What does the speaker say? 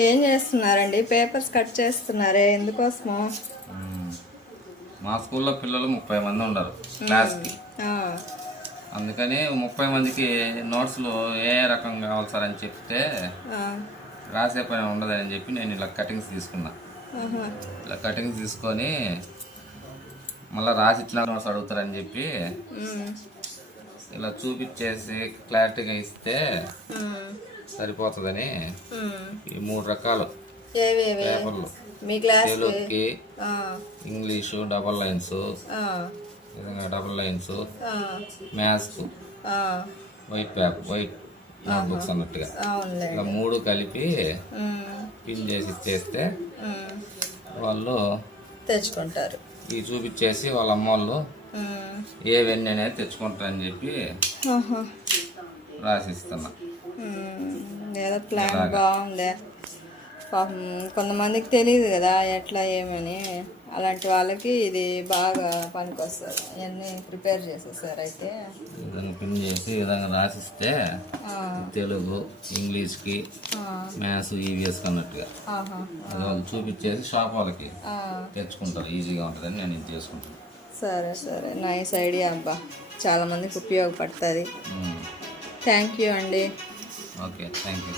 ఏం చేస్తున్నారండి? Papers cut చేస్తున్నారే, ఎందుకోసమో? మా స్కూల్లో పిల్లలు 30 మంది ఉన్నారు క్లాస్కి. అందుకని 30 మందికి నోట్స్లు ఏ రకం కావాలి సార్ అని చెప్తే రాసే పని ఉండదని చెప్పి నేను ఇలా కటింగ్స్ తీసుకున్నా. ఇలా కటింగ్స్ తీసుకొని మళ్ళీ రాసి ఇట్లా నోట్స్ అడుగుతారని చెప్పి ఇలా చూపించేసి క్లారిటీగా ఇస్తే సరిపోతుందని ఈ 3 రకాలు పేపర్లు, తెలుగుకి, English double lines, double lines, maths white paper, white notebooks అన్నట్టుగా ఇలా 3 కలిపి పిన్ చేసి ఇచ్చేస్తే వాళ్ళు తెచ్చుకుంటారు. ఇవి చూపించేసి వాళ్ళ అమ్మ వాళ్ళు ఏవన్నీ అనేది తెచ్చుకుంటారని చెప్పి రాసిస్తున్నా. ఏదో ప్లాన్ బాగుంది. పాపం కొంతమందికి తెలియదు కదా ఎట్లా ఏమని, అలాంటి వాళ్ళకి ఇది బాగా పనికొస్తుంది. అవన్నీ ప్రిపేర్ చేసేసారు. అయితే ఈ విధంగా పిన్ చేసి ఈ విధంగా రాసిస్తే తెలుగు, ఇంగ్లీష్కి, మ్యాథ్స్, ఈవీఎస్ అన్నట్టుగా అది వాళ్ళు చూపించేసి షాప్ వాళ్ళకి తెచ్చుకుంటారు. ఈజీగా ఉంటుందని నేను ఇది చేసుకుంటాను. సరే సరే, నైస్ ఐడియా అబ్బా, చాలా మందికి ఉపయోగపడుతుంది. థ్యాంక్ యూ అండి. Okay, thank you.